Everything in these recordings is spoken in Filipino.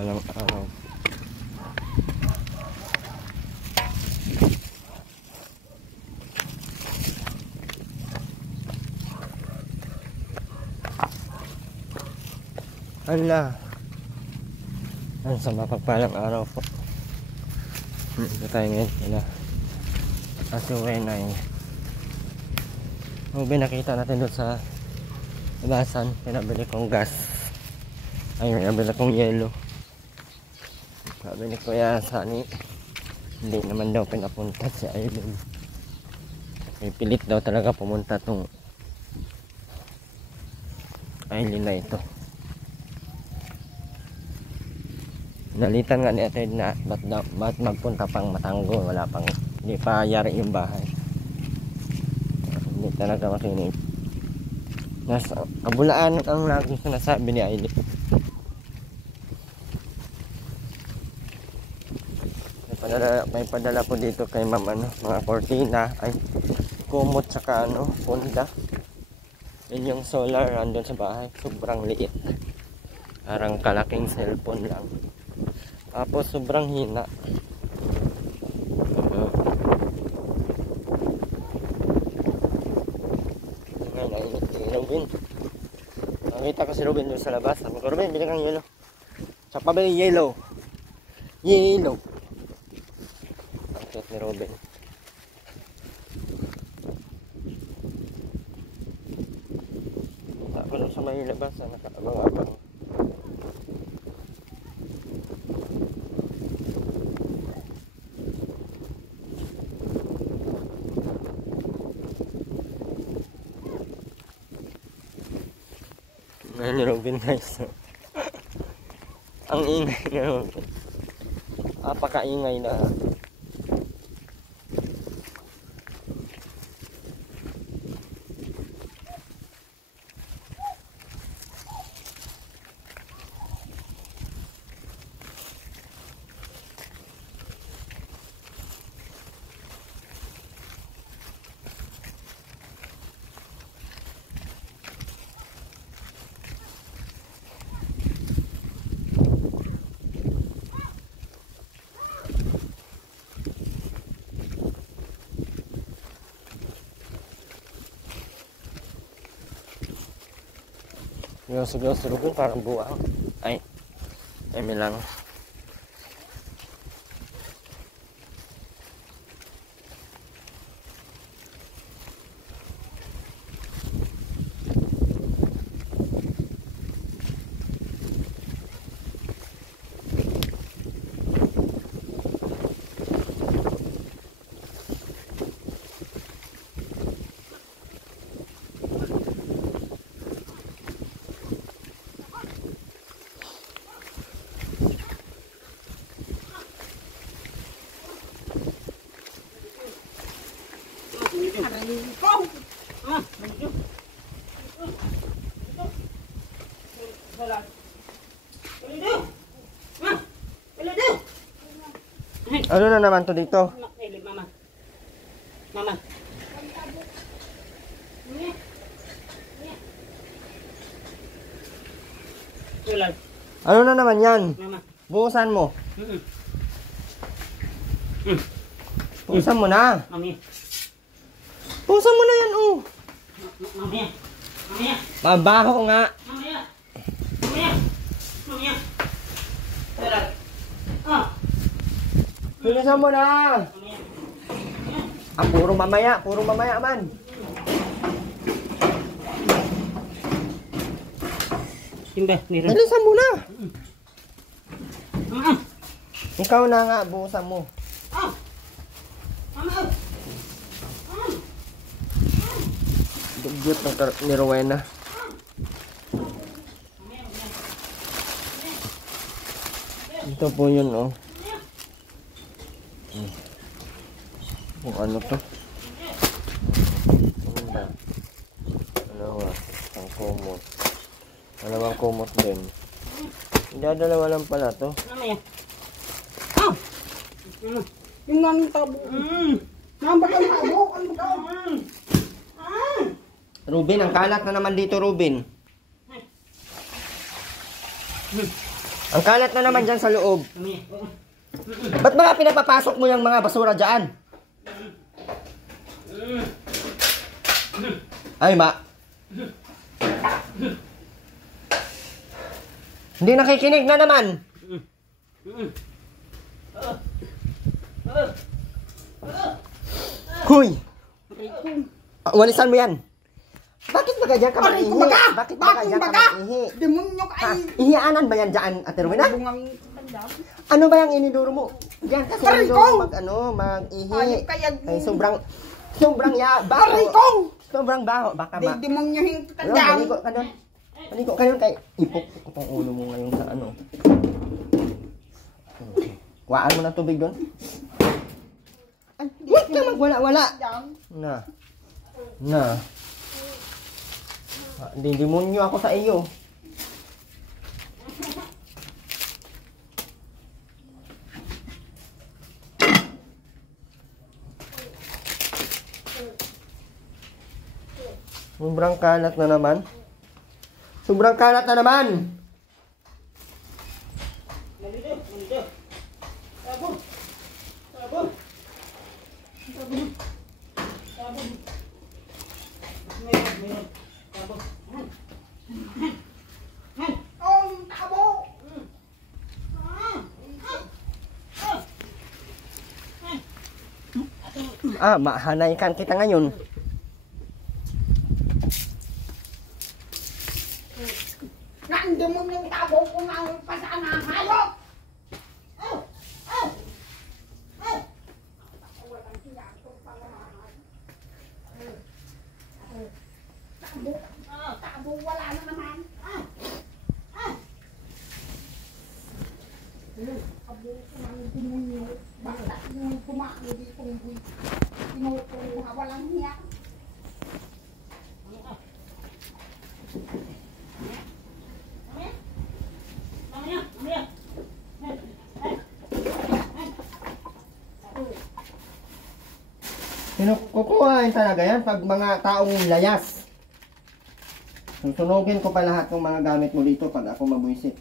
Alang araw. Hala. Ang sa mapagpalang araw po. Ito tayo ngayon. Hala. Asuwen ay nakita natin doon sa labasan. Pinabili kong gas. Ay, pinabili kong yelo. Sabi ni Kuya Sani, hindi naman daw pinapunta si Aileen. May pilit daw talaga pumunta tong Aileen na ito. Nalitan nga ni Ate na ba't magpunta pang Matanggo, wala pang, hindi pa yari yung bahay. Hindi talaga makinig. Nasa kabulaan ang lagi sinasabi ni Aileen. May padala po dito kay ma'am mga cortina, ay kumot saka punda. Yun yung solar andun sa bahay, sobrang liit. Parang kalaking cellphone lang. Tapos sobrang hina. Ngayon, nainit si Robin. Nakita ko si Robin doon sa labas. Sabi ko, Robin, bili kang yelo. Tsaka pabili yelo. Yelo. Ang cute ni Robin. Ako doon sa may labas, nakaabang-abang. Ngayon ni Robin guys. Ang ingay ni Robin. Apakaingay na. Yoso Robin parang buwang. Ay may lang. Ano na naman to dito? Mama. Mama. Ano na naman yan? Mama. Buusan mo. Buusan mo na. Mami. Buusan mo na yan, oh. Mami. Mami. Mabaho nga. Mami. Mami. Mami. Bilisan mo na. Ah, puro mamaya man. Timba, nira. Bilisan mo na. Ikaw na nga, buusan mo. Dugyot ni Rowena. Ito po yun, oh. Kung ano to? Dalawa. Ang kumot. Dalawang kumot din. Dalawa lang pala to. Mamaya. Yung nang tabo. Nambak ang tabo. Ano ka? Ruben, ang kalat na naman dito, Ruben. Ang kalat na naman dyan sa loob. Ba't mga pinapapasok mo yung mga basura dyan? Ay, ma. Hindi nakikinig na naman. Huy! Walisan mo yan. Bakit ba ganyan ka Aray maihi? ko baga! Bakit ba ganyan ka baga? maihi? Demonyo ka Ha? ay! Ihianan ba yan dyan, Ate Rowena? Bungang tanda. Ano ba yung iniduro mo? Yan kasi Aray iniduro ko! mag-ihi. Ayop kaya. Ay, sobrang baho. Aray ko! Sobrang baho. Baka ma... Demonyo yung Ano, tanda. maligo ka doon. Maligo ka doon kay... Ipok ko tong ulo mo ngayon sa ano. Kuhaan mo ng tubig doon. Ay, huwag ka magwala-wala. Na. Didemonyo ako sa iyo. Sobrang kalat na naman. Sobrang kalat na naman. Mahanaykan kita ngayon. Nandun mo yung tabo ko ng pasana hayop! Tabo, wala na naman. Tabo ko ng demonyo. Basta yung kumano dito ng buhay. Kinukuha, walang hiya. Kukuhain talaga yan pag mga taong layas. Susunugin ko pa lahat ng mga gamit mo dito pag ako mabuisit.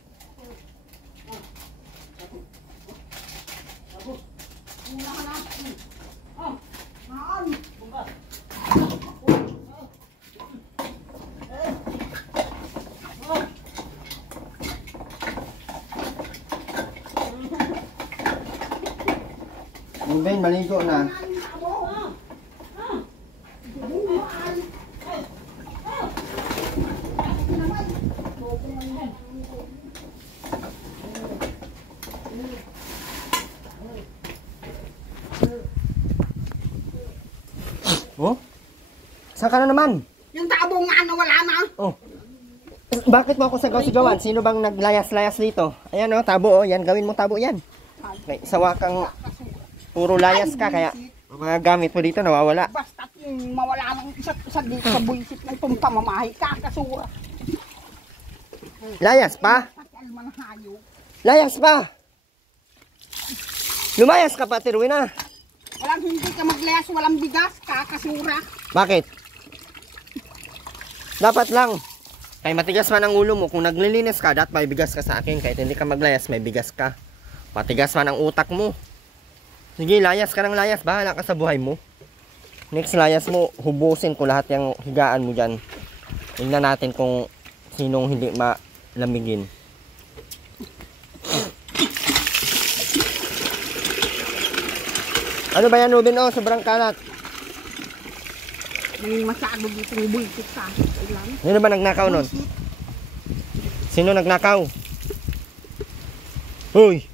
Ben, maligo na. Oh? Saan ka na naman? Yung tabo nga na wala na. Oh. Bakit mo ako sagaw-sigawan? Sino bang naglayas-layas dito? Ayan oh, tabo oh. Yan, gawin mo tabo yan. May sawa kang puro layas ka, kaya mga gamit mo dito nawawala. Basta yung mawala ng isa't dito sa buisit ng itong pamamahay, kakasura. Layas pa? Pakalman hayo. Layas pa? Lumayas ka pa, Tirwina. Walang hindi ka maglayas, walang bigas, kakasura. Bakit? Dapat lang. Kaya matigas man ang ulo mo. Kung naglilinis ka, dapat may bigas ka sa akin. Kahit hindi ka maglayas, may bigas ka. Matigas man ang utak mo. Sige, layas ka ng layas. Bahala ka sa buhay mo. Next layas mo, hubusin ko lahat yung higaan mo dyan. Tingnan natin kung sinong hindi malamigin. Ano ba yan, Ruben? Oh, sobrang kalat. May masyado dito ng buisit sa ilan. Sino ba nagnakaw nun? Sino nagnakaw? Hoy!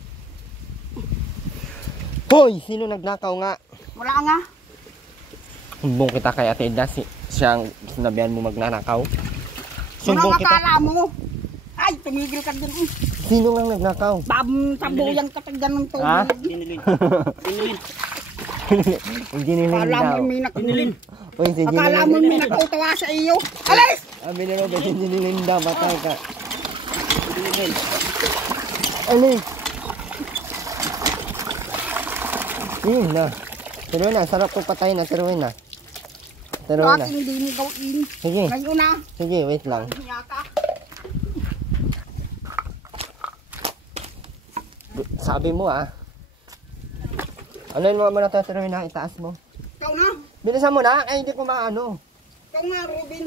Hoy! Sino nagnakaw nga? Wala nga. Sumbong kita kay Ate Edna, siyang sinabihan mo magnanakaw. Ano Sumbong kita. akala mo? Ay, tumigil ka dun. Sino nga nagnakaw? Tabuyang ka pag ganun to. Ha? Dinilin. Ginilin Akala daw. mo may nakudilin. Uy, si Akala mo may nakutawa sa iyo. Alis! Sabi ni Robert, ginilin daw. Matay ka. Alis! Yun na. Pero na, sarap kong patayin na. Pero na. Pero na. Bakit hindi mo gawin? Sige. Ngayon na. Sige, wait lang. Hiya ka. Sabi mo ah. Ano yun mo na tataroy na itaas mo? Ikaw na. Bilisan mo na. Ay, hindi ko maano. Ikaw nga, Robin.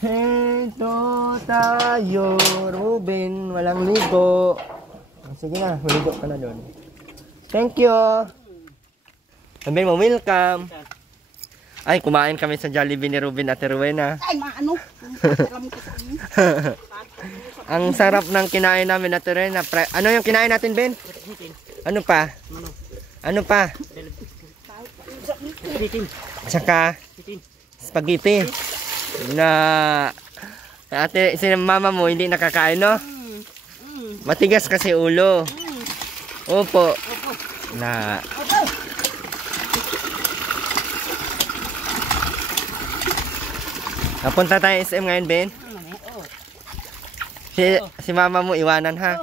Heto tayo, Ruben. Walang ligo. Sige na, maligo ka na doon. Thank you. Sabihin mo, welcome. Ay, kumain kami sa Jollibee ni Ruben at Rowena. Ay, maano. Alam ko sa inyo. Ang sarap ng kinain namin at Rowena. Ano yung kinain natin, Ben? Ano pa? Ano pa? Tsaka spaghetti. Na ate, si mama mo hindi nakakain, no? Matigas kasi ulo. Opo. Na napunta tayo SM ngayon, Ben? Si mama mo iwanan, ha?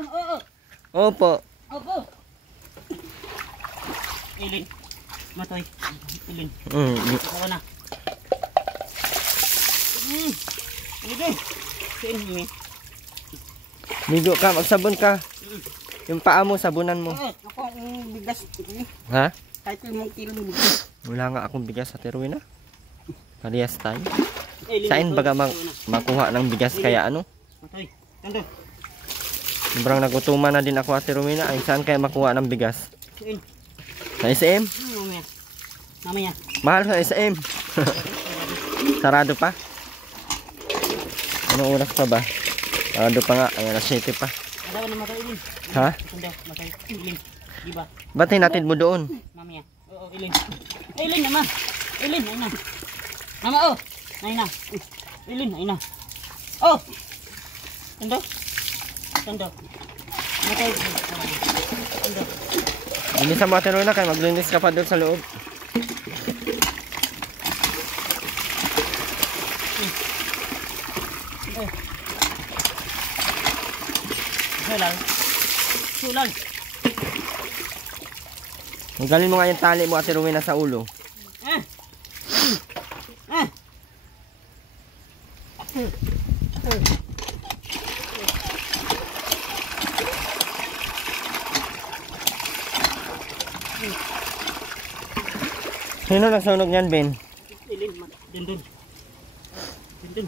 Opo. Opo. Ilin. Matoy. Ilin. Ako na. Ilin. Sini. Ligo ka, magsabon ka. Yung paa mo, sabunan mo. Ako ang bigas. Ha? Kahit yung kilong bigas. Wala nga akong bigas sa Rowena. Parehas tayo. Ilin. Saan baga makuha ng bigas kaya ano? Matoy. Tando. Sobrang nagutuman na din ako, Ate Rowena. Ay, saan kaya makuha ng bigas? Sini. Sa SM? Mamaya. Mamaya. Mahal sa SM. Sarado pa? Anong oras pa ba? Sarado pa nga. Ay, alas 7 pa. Ada ka na matoy ilin. Ha? Tando. Matoy. Ilin. Diba? Ba't hinatid mo doon? Mamaya. Oo, ilin. Ilin naman. Ilin. Ay na. Mama, oh. Ay na. Ilin. Ay na. Oh. Tando. Tando. Matoy. Tando. Bilisan mo, Ate Rowena, kaya maglinis ka pa doon sa loob. Sulal. Sulal. Magaling mo nga yung tali mo, Ate Rowena, sa ulo. Ah. Ah. Sino nagsunog niyan, Ben? Ilin. Dindun. Dindun.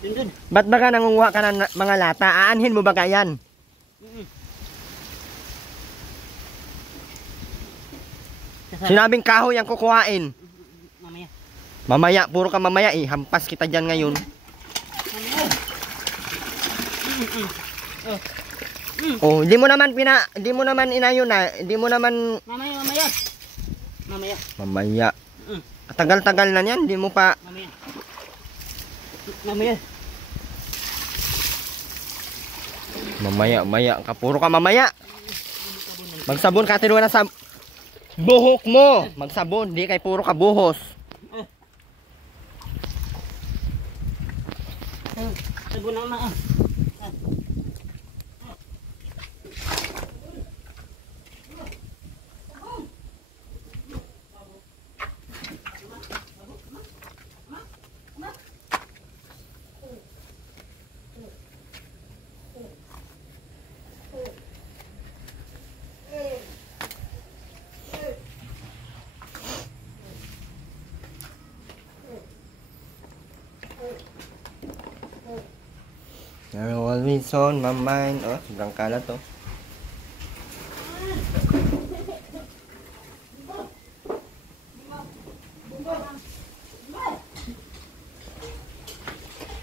Dindun. Ba't ba ka nangunguha ka ng mga lata? Aanhin mo ba yan? Sinabing kahoy ang kukuhain. Mamaya. Mamaya, puro ka mamaya eh. Hampas kita dyan ngayon. Oh, hindi mo naman inayon na. Hindi mo naman Mamaya. Mamaya. Mamaya. mamaya. Tagal-tagal na yan, hindi mo pa. Mamaya. Mamaya. Mamaya ka, puro ka mamaya. Magsabon ka, tinuwa na sa buhok mo. Magsabon, di kay puro ka buhos. Sabon na ma. You're always on my mind. Oh, sobrang kalat to.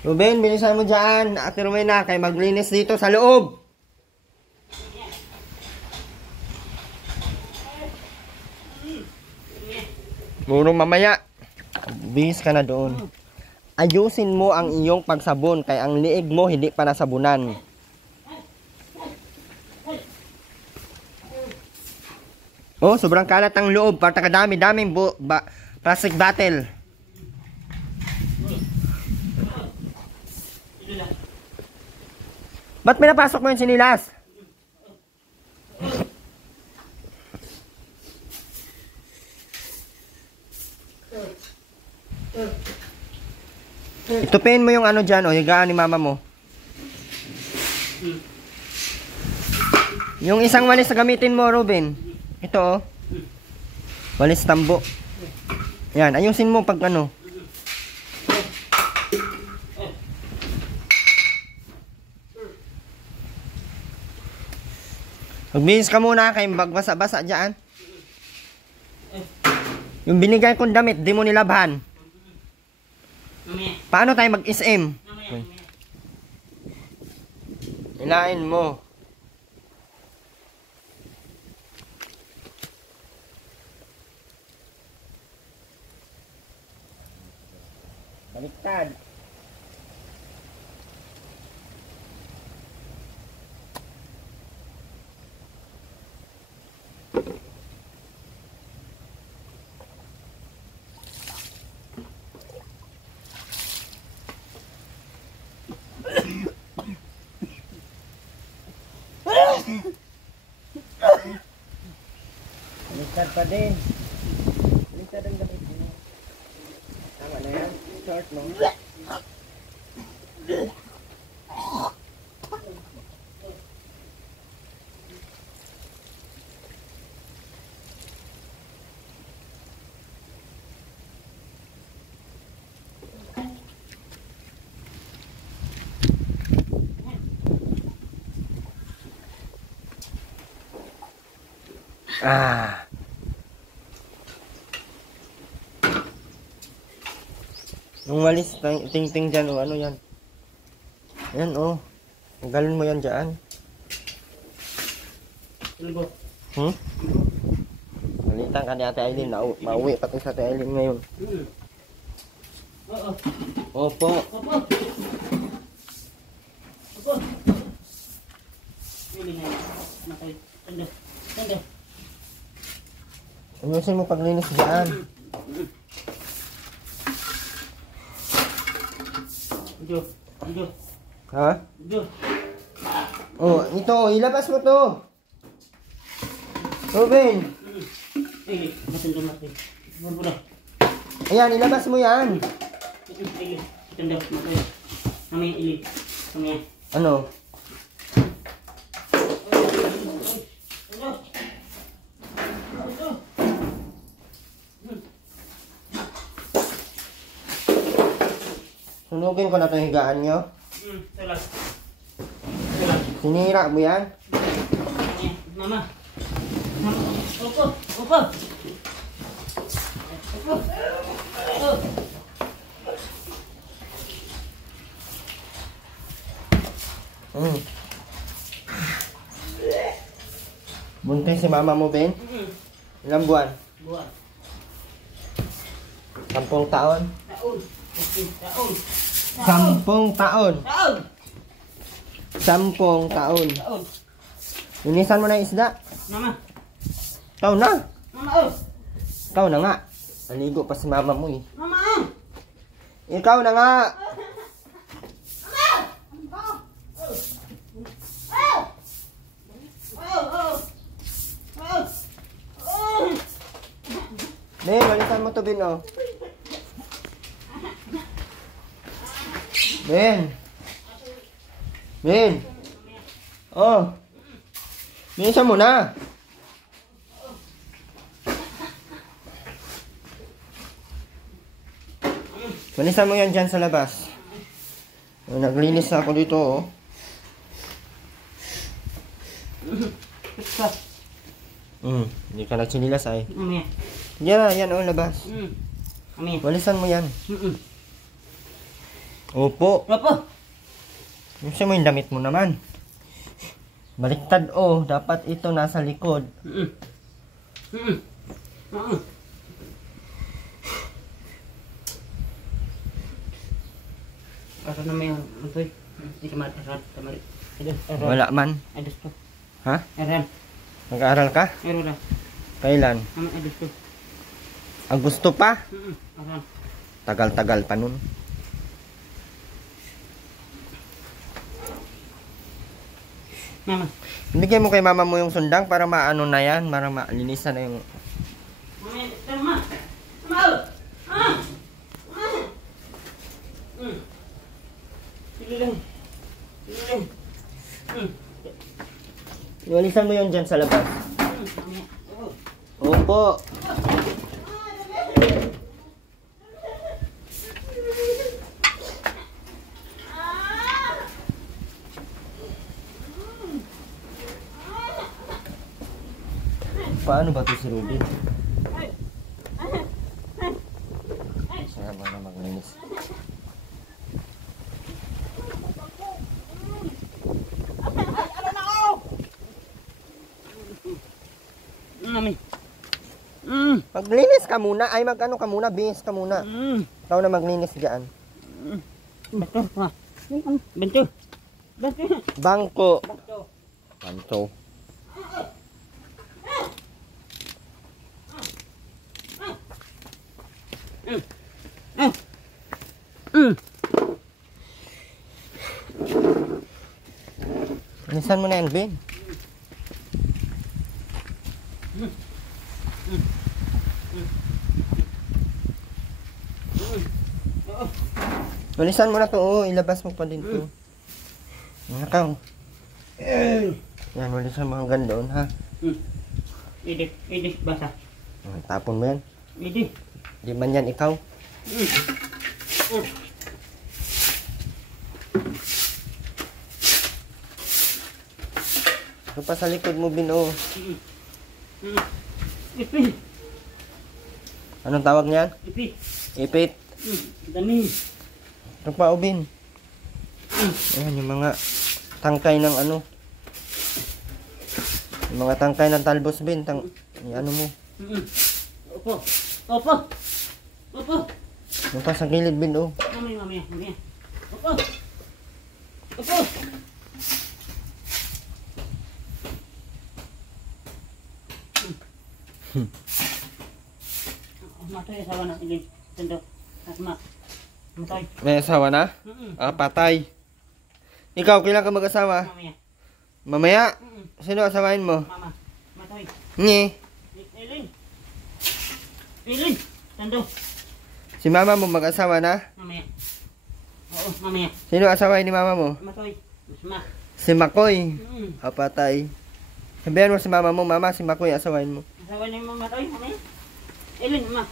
Ruben, bilisan mo dyan. Ate Rowena, kay maglinis dito sa loob. Puro mamaya. Bis ka na doon. Ayusin mo ang iyong pagsabon kay ang liig mo hindi pa nasabunan. Oh, sobrang kalat ang loob. Para kadami-daming plastic bottle. Ba't pinapasok mo yung sinilas? Itupin mo yung ano dyan, o higaan ni mama mo. Yung isang walis na gamitin mo, Ruben. Ito, oh. Walis tambo. Yan, ayusin mo pag ano. Magbihis ka muna kay magbasa-basa dyan. Yung binigay kong damit, di mo nilabhan. Paano tayo mag-SM? Hilain mo. Baliktad. Baliktad pa din. Baliktad ang damit mo. Tama na yan. Short mo. Ah. Yung walis, ting-ting dyan, o ano yan. Yan, o. Galon mo yan dyan. Balitan ka ni Ate Aileen. Mauwi pati sa Ate Aileen ngayon. Opo. Ayusin mo paglinis dyan. Ha? Oh, ito, ilabas mo to. Ruben. Ayan, ilabas mo yan. Ano? Sunugin ko na ito higaan nyo. Sinira mo yan? Mama. Opo. Opo. Buntis si mama mo, Ben? Ilang buwan? 10 taon? 10 taon. 10 taon. Linisan mo na yung isda. Mama. Ikaw na. Mama, Ikaw na nga. Naligo pa si mama mo eh. Mama, Ikaw na nga. Ben, walisan mo to, Ben, oh. Ben. Ben. Oh. Linisan mo na. Walisan mo yan dyan sa labas. Oh, naglinis na ako dito, oh. Hindi ka nagsinilas ay. Yan, oh, labas. Walisan mo yan. Opo. Gusto mo yung damit mo naman. Baliktad, oh. Dapat ito nasa likod. Asa na may antoy? Di ka kamari. Wala man. Adus to. Ha? Eran. Nag-aaral ka? Eran. Kailan? Adus to. Ang gusto pa? Eran. Tagal-tagal pa nun. Mama. Binigay mo kay mama mo yung sundang para maano na yan, para malinisan na yung... Mama. Mama. Sige lang. Iwalisan mo yun dyan sa labas. Mamaya. Oo. Opo. Paano ba ito si Ruby? Siya mga maglinis. Mami. Maglinis ka muna. Ay, mag-ano ka muna. Bihis ka muna. Ikaw na maglinis dyan. Beto. Ha. Bento. Bento. Bangko. Bento. Banto. Linisan mo na yan, Ben. Linisan mo na to. Oh, ilabas mo pa din to. Nakaw. Yan, walisan mo hanggang doon, ha? Idi, basa. Tapon mo yan. Idi. Di man yan ikaw. Ito pa sa likod mo, Bin, oh. Ipi. Anong tawag niyan? Ipi. Ipit. Dami. Ito pa, oh, Bin. Ayan, yung mga tangkay ng ano. Yung mga tangkay ng talbos, Bin. Yung ano mo. Opo. Opo. Opo. Yung pa sa gilid, Bin, oh. Mami. Opo. Opo. Matay asawa na ilin. Tendo. Asma. Matay. May asawa na? Ah, patay. Ikaw, kailan ka mag-asawa? Mamaya. Mamaya? Sino asawain mo? Mama. Matay. Nye. Ilin. Tendo. Si mama mo mag-asawa na? Mamaya. Oo, mamaya. Sino asawain ni mama mo? Matay. Asma. Si Makoy. Ah, patay. Sabihan mo si mama mo, mama, si Makoy asawain mo. Asawa na yung mamatay. Mamaya. Ilin, mama.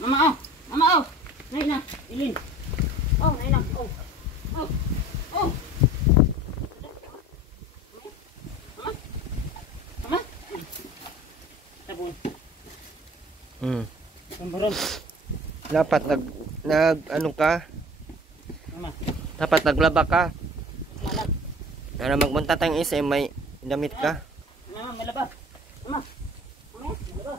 Mama, oh. Mama, oh. Nay na. Ilin. Oh, nay na. Oh. Oh. Oh. Mama. Mama. Sabon. Pemberon. Dapat ano ka? Mama. Dapat naglaba ka. Malap. Para magpunta tayong SM, may damit ka. Mama, may laba. Mama. Mama, may laba.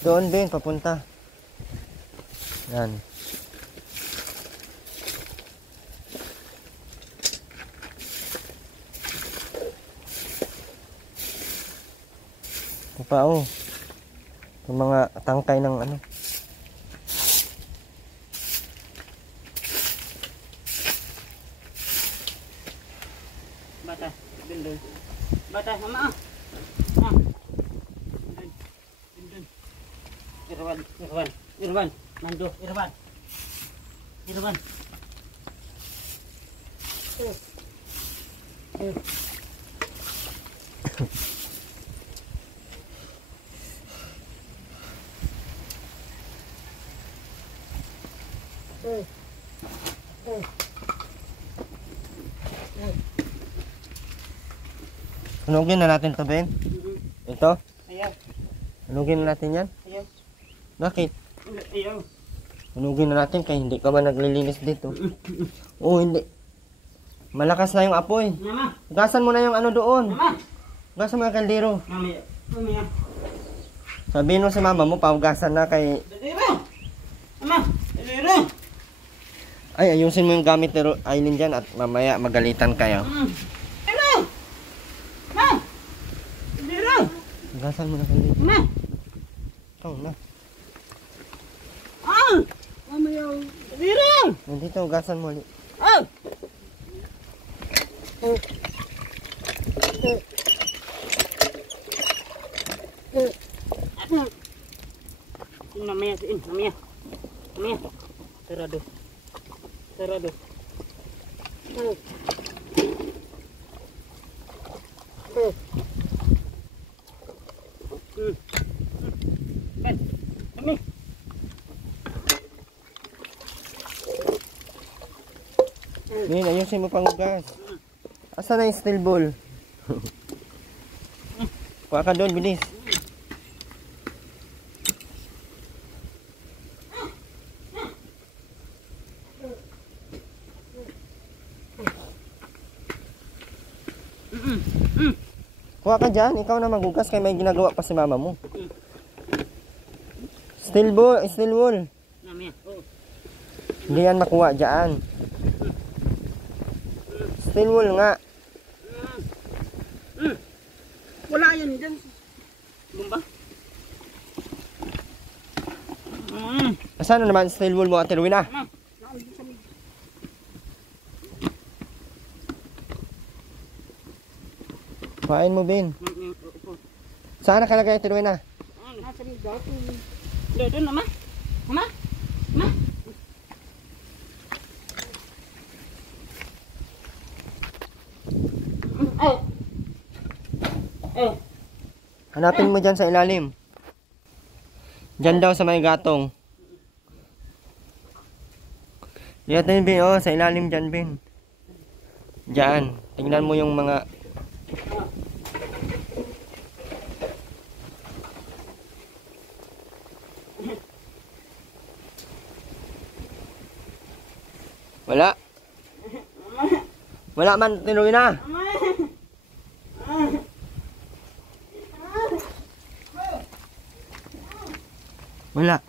Doon, Ben, papunta. Yan. Ito pa, oh. Yung mga tangkay ng ano. Bata, bindun. Bata, mama. Bindun. Irwan. Mando, Irwan. Sunugin na natin to, Ben. Ito? Ayaw. Sunugin na natin yan? Ayaw. Bakit? Ayaw. Sunugin na natin kaya hindi ka ba naglilinis dito? Oo, hindi. Malakas na yung apoy. Mama. Gasan mo na yung ano doon. Mama. Gasan mo yung kaldero. Mamaya. Sabihin mo sa mama mo, paugasan na kay... Daliro. Mama. Daliro. Ay, ayusin mo yung gamit ni Aileen dyan at mamaya magalitan kayo. Daliro. Ma. Daliro. Gasan mo na kaldero. Ma. Ikaw na. Mamaya. Daliro. Nandito, gasan mo ulit. Namanya, namanya. Namanya. Sarado. Sarado. Oh. Oh. Ben. Kami. Min, ayusin mo panghugas. Asa na yung steel ball? Kuha ka doon, bilis. Kuha ka dyan, ikaw na maghugas kaya may ginagawa pa si mama mo. Steel ball, steel wool. Namanya. Oh. Hindi yan makuha dyan. Steel wool nga. Wala yan dyan. Bumba. Asan na naman steel wool mo, Ate Rowena? Kuhain mo, Ben. Saan nakalagay, Ate Rowena? Nasa ni gato. Doon, Mama. Mama. Mama. Oh. Oh. Hanapin mo dyan sa ilalim. Dyan daw sa may gatong. Dito yun, Ben. Oh, sa ilalim dyan, Ben. Dyan. Tingnan mo yung mga... Wala. Wala man, tinuloy na. Wala.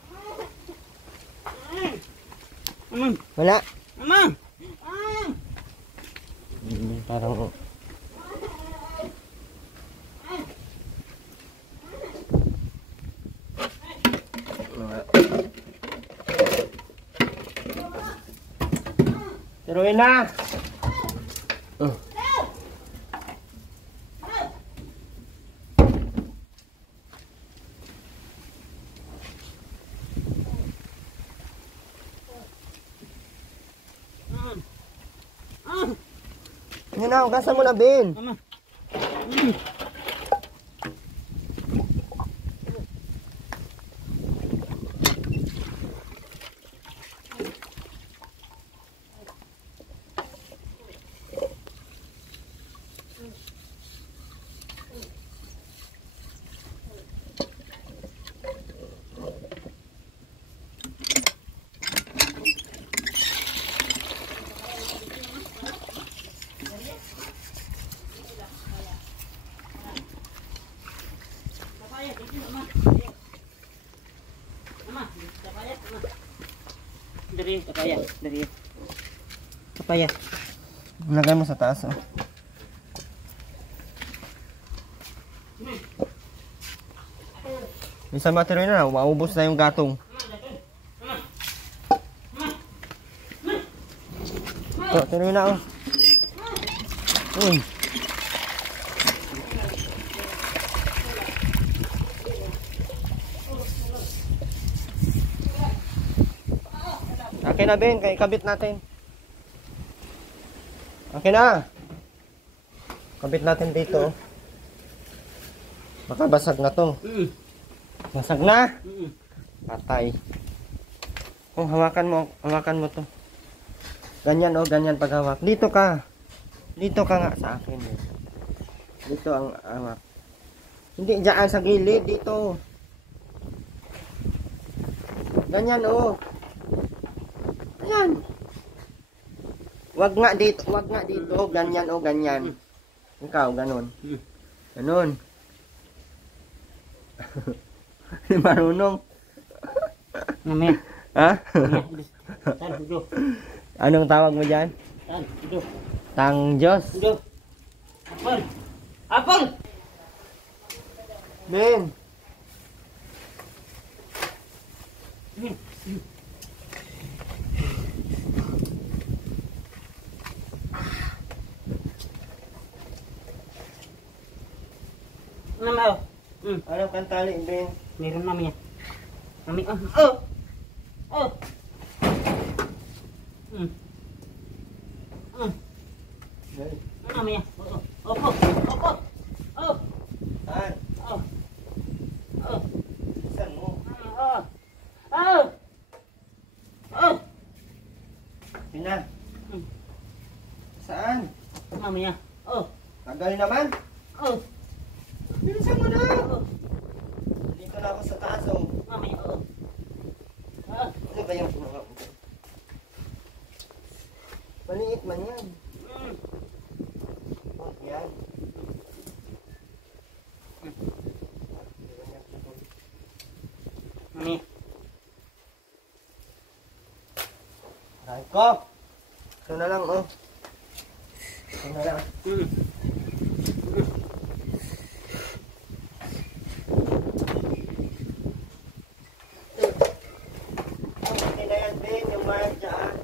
Wala. Mama. Parang... Tinuloy na. Oh. Yan na, hugasan mo na, Ben. Mama. Dari papaya, dari papaya. Lagay mo sa taas, oh. Isang material na, maubos na yung gatong. Oh, tinuloy na, oh. Uy. Okay na, Ben, kaya kabit natin. Okay na. Kabit natin dito. Baka basag na to. Basag na. Patay. Oh, hawakan mo to. Ganyan, oh, ganyan paghawak. Dito ka. Dito ka nga sa akin. Eh. Dito ang hawak. Hindi diyan sa gilid, dito. Ganyan, oh. Ayan. Wag nga dito, ganyan, oh, ganyan. Ikaw, ganon. Ganon. Hindi marunong. Mamaya. Ha? Tan, duduk. Anong tawag mo dyan? Tan, duduk. Tang Diyos. Duduk. Apel. Apel. Ben. Nama. Anong kantali, Ben? Meron namanya. Mami, oh. Oh. Dali. Mami, oh. Opo. Opo. Oh. Saan? Oh. Oh. Saan mo? Oh. Oh. Oh. Sina? Hmm. Saan? Mami, oh. Tagal naman. Oh. Bilisan mo na. Oh. Dito na ako sa taas, oh. Mami, oh. Oh. Ano ba yung puno ko? Maliit man yan. Oh, yan. Mami. Ay ko! Ito na lang, oh. Ito na lang. Okay na yan, Ben. Yung mahal dyan.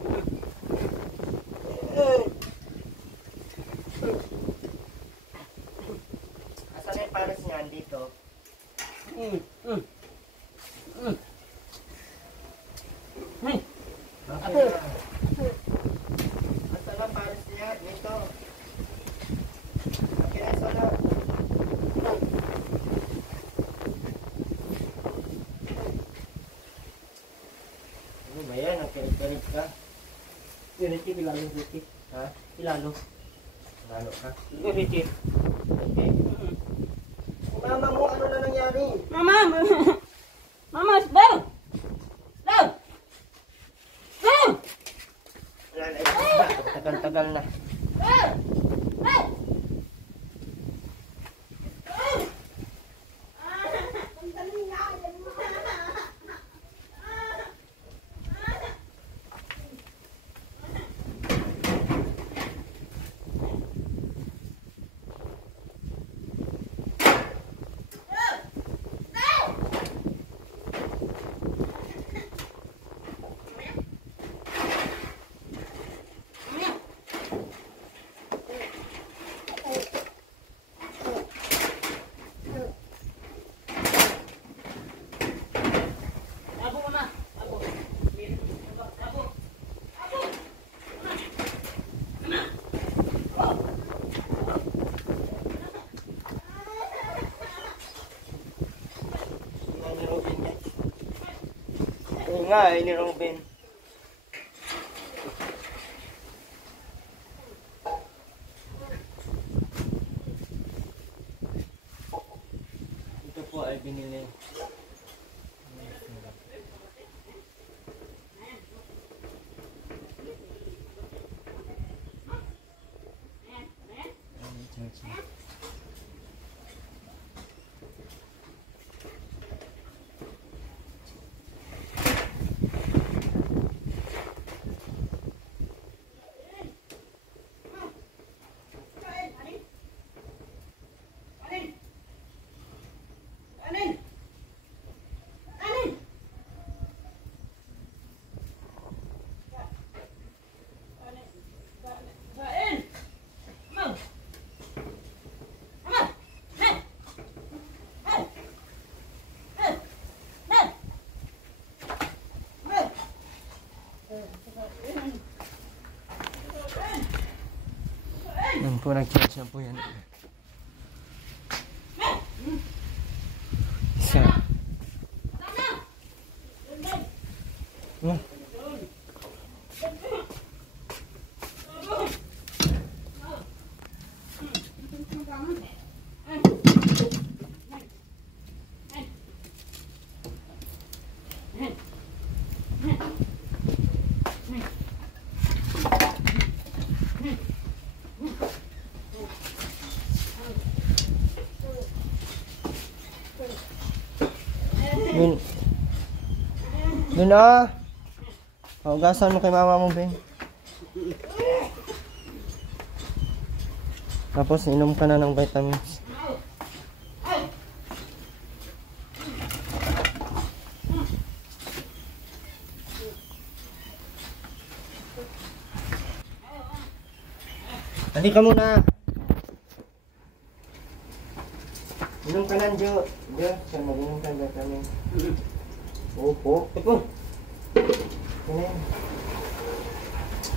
Asan na yung pares niyan dito? Hey. Okay na. Asan na pares niyan? Dito. Okay na, asan na? Ano ba yan? Nagkalit-kalit ka? Diriti, ilalo, diriti. Ha? Ilalo. Lalo ka? Diriti. Okay. Mama mo, ano na nangyari? Mama! Mama, slow! Slow! Slow! Wala na ito. Tagal-tagal na. Slow! Slow! Ang dali nga, yan mo. Abo, mama. Abo. Abo. Abo. Tingnan ni Robin yan. Oo nga, ni Robin. Ito po ay binili. Yan po, nag-charge na po yan. Isa. Yun. Yun ah. Hugasan mo kay mama mo, Ben. Tapos inom ka na ng vitamins. Halika muna. Inom ka lang, Jo. Jo, saan mag-inom ka ng vitamins? Opo. Opo. Ayan.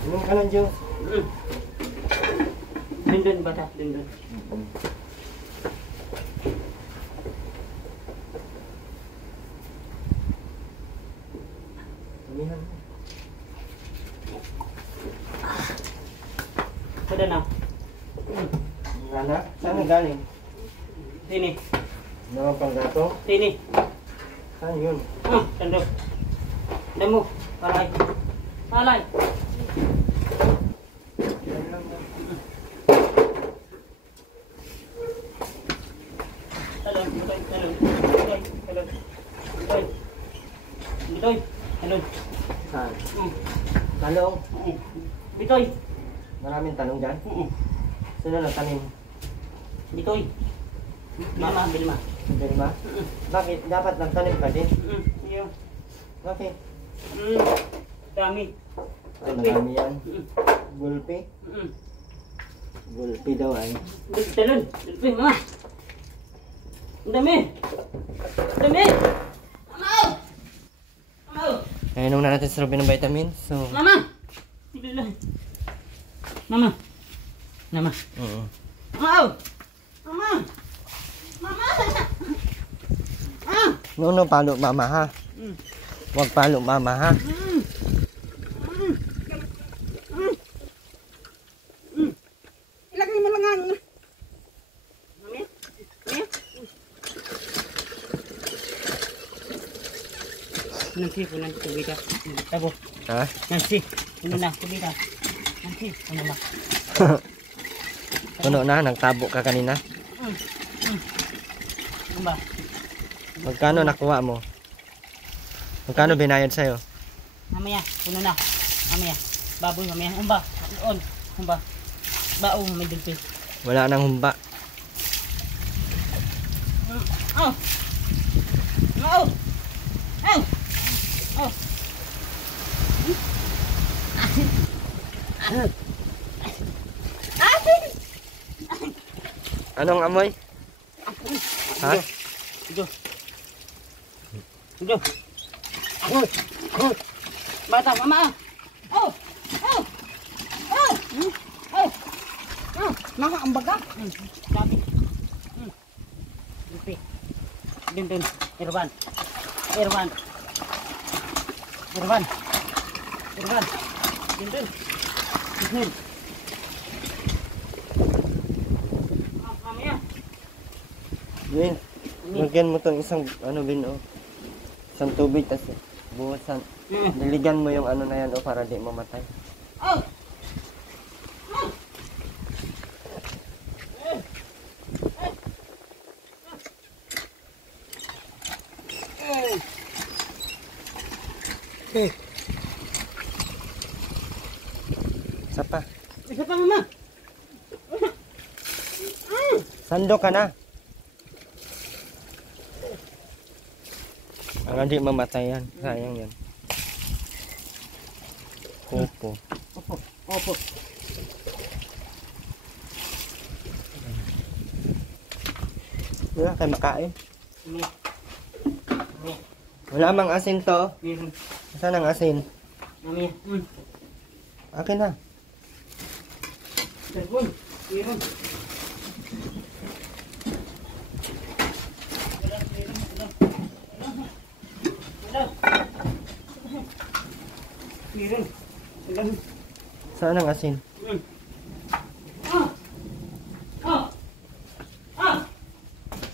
Inom ka ng juice. Dindon bata, dindon. Inihan. Kada na. Nana, saan ka galing? Sini. Naman pang gato? Sini. Saan yun? Tandok. Demo. Palay. Palay. Talon, bitoy, talon. Bitoy, talon. Bitoy. Bitoy, talon. Saan? Talong. Bitoy. Maraming talong dyan. Sino nagtanim? Bitoy. Mama, Bilma. Bilma? Bakit? Dapat nagtanim ka din. Iyo. Bakit? Dami. Ay, marami yan. Gulpi? Gulpi daw ay. Talon. Talon, mama. Ang dami. Ang dami. Mama. Mama. Ay, inom na natin sa Robin ng vitamin. So, Mama. Mama. Mama. Mama. Mama. Mama. Mama. no, palo mama ha. Huwag palo mama ha. Ilagay mo lang ang... Mami. Mami. Nanti po nanti kubita. Tabo. Ha? Nanti. Ano na kubita. Nanti. Ano na. Puno na, nagtabo ka kanina. Ano ba? Magkano nakuha mo? Magkano binayad sa'yo? Mamaya. Ano na. Mamaya. Baboy mamaya. Umba. On. Umba. Bao may dulpe. Wala nang humba. Oh. Oh. Oh. Oh. Anong amoy? Ha? Ito. Ito. Bata, mama. Oh. Oh. Oh. Oh. Oh. Mga ambaga. Dami. Dulpe. Dindun. Irwan. Irwan. Irwan. Irwan. Dindun. Dindun. Mamaya. Yun. Lagyan mo tong isang, ano bin o. Isang tubig, tas buwasan. Niligan mo yung ano na yan o para di mamatay. Oh. Isa pa. Isa pa mama. Sando ka na. Para di mamatay yan. Sayang yan. Opo. Opo. Opo. Wala kayo makain. Mamaya. Mamaya. Wala mang asin to. Meron. Saan ang asin? Mamaya. Akin na. Telepon. Meron. Meron. Meron. Saan ang asin? Ah. Ah. Ah.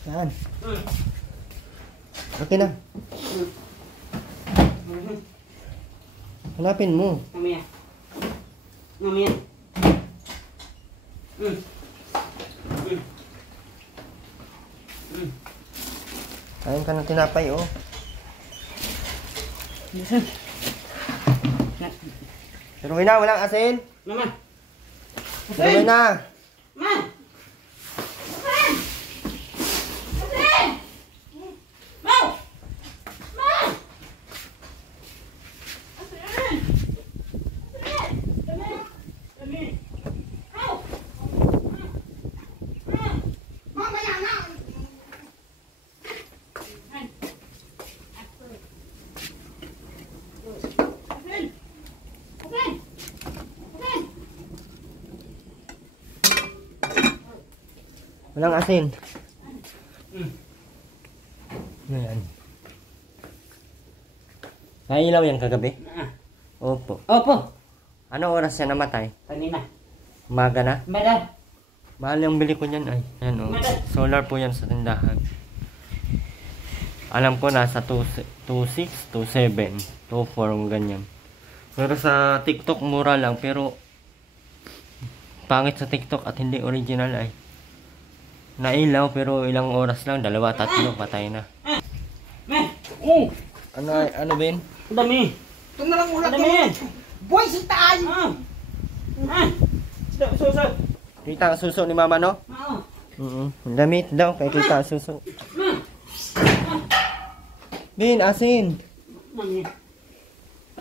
Saan? Akin na. Hanapin mo. Mamaya. Mamaya. Kain ka ng tinapay oh. Pero na, walang asin. Mama. Pero na. Ma. Mamaya na. Walang asin. Ayan. Nailaw yan kagabi? Opo. Opo. Ano oras siya namatay? Kanina. Umaga na? Madam. Mahal yung bili ko niyan ay. Ayan o. Solar po yan sa tindahan. Alam ko nasa 2.6, 2.7, 2.4 ganyan. Pero sa TikTok mura lang pero pangit sa TikTok at hindi original ay. Nailaw pero ilang oras lang, 2, 3 patay na. Ano Ben? Dami. Ito na lang ulat Dami. Boy, si tayo. Suso. Kita ang suso ni mama no? Oo. Damit daw kay kita ang suso. Ben, asin. Mami.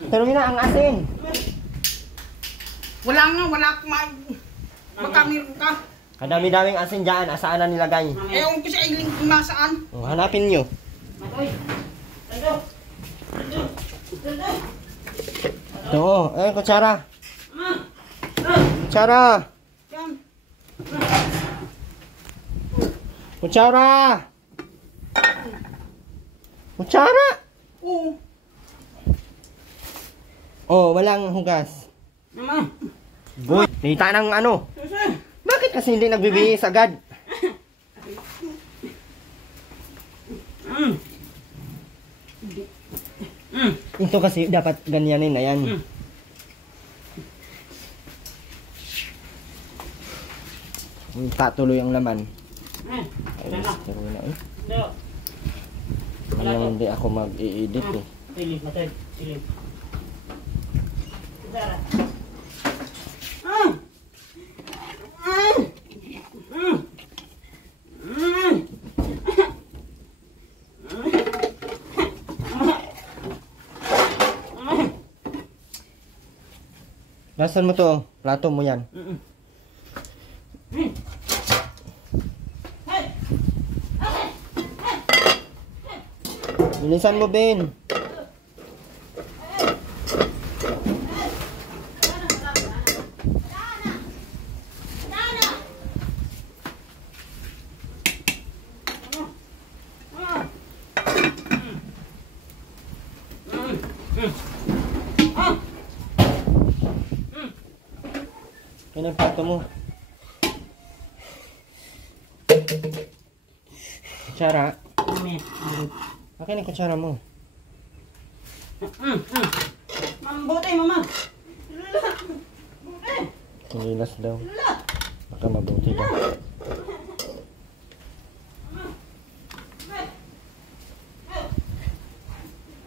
Tanungin na ang asin. Wala nga, wala akong baka meron ka. Kadami-daming asin dyan, asaan na nilagay? Ewan ko sa iling kung nasaan. Hanapin nyo. Matoy. Tando. Tando. Tando. Ito, kutsara. Kutsara. Yan. Kutsara. Kutsara. Oo. Oh, walang hugas. Mama. Boy, nita ng ano? Bakit kasi hindi nagbibihis agad? Ito kasi dapat ganyanin na yan. Tatuloy ang laman. Ay, pero na eh. Ngayon hindi ako mag-i-edit eh. Silip, Matoy. Silip. Kutsara. Nasaan mo to? Plato mo yan. Bilisan mo, Ben. Yan ang plato mo. Kutsara. Mami. Akin ang kutsara mo. Mambuti, mama. Sinilas daw. Baka mabuti daw.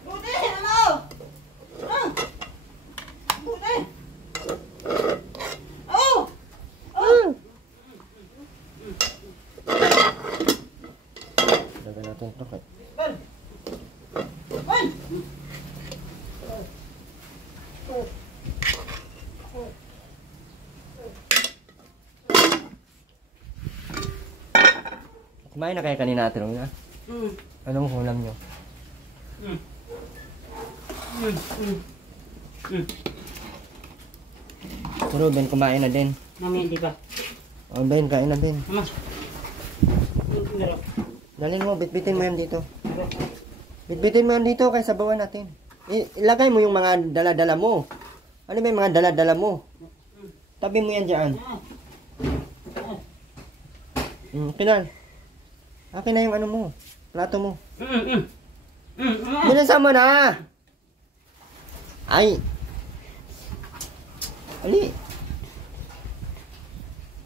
Buti, ano? Buti. Oh! Dagan natin ito kay. Ban! Ban! Kumain na kayo kanina natin na. Anong ulam nyo? Pero Ben, kumain na din. Mami, hindi pa. Oh, Ben, kain na Ben. Mama. Dalhin mo, bitbitin mo yan dito. Bitbitin mo yan dito kay sabawan natin. Ilagay mo yung mga dala-dala mo. Ano ba yung mga dala-dala mo? Tabi mo yan dyan. Pinal. Akin na yung ano mo. Plato mo. Bilisan mo na! Ay! Ali!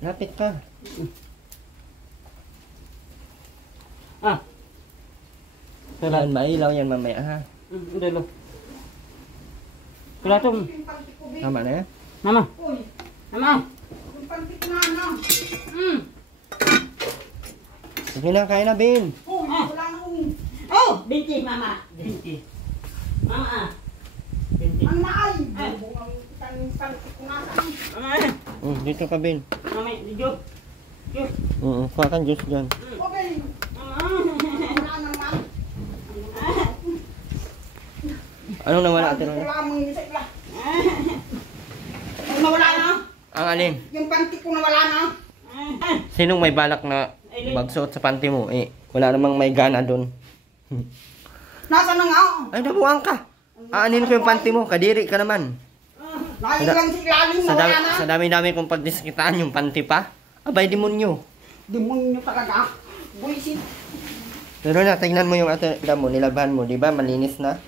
Lapit ka. Kailan mailaw yan mamaya ha? Dalo. Plato. Tama na yan? Mama. Uy, Mama. yung pantik na ano. Sige na, kain na Ben. Uy, wala na uwi. Oh! Binti, mama. Binti. Mama. Binti. Ang naay. Bungang pantik ko nasaan. Dito ka Ben. Mami, diyo. Diyo. Kuha kang juice dyan. Okay. Mama. Wala naman. Anong nawala ate Wala Rona? mong isip lang. Nawala na. Ang alin? Yung pantik ko nawala na. Sinong may balak na Aileen. Magsuot sa panty mo. Eh, wala namang may gana doon. Nasa na nga? Ay, nabuang ka. Aanin ko yung panty mo. Kadiri ka naman. Nailang si ilalim na Sa wala dami, na. sa dami-dami kong pagdiskitaan yung panty pa. Abay, demonyo. Demonyo talaga. Buisit. Pero na, tignan mo yung atenda mo, nilabhan mo, di ba? Malinis na.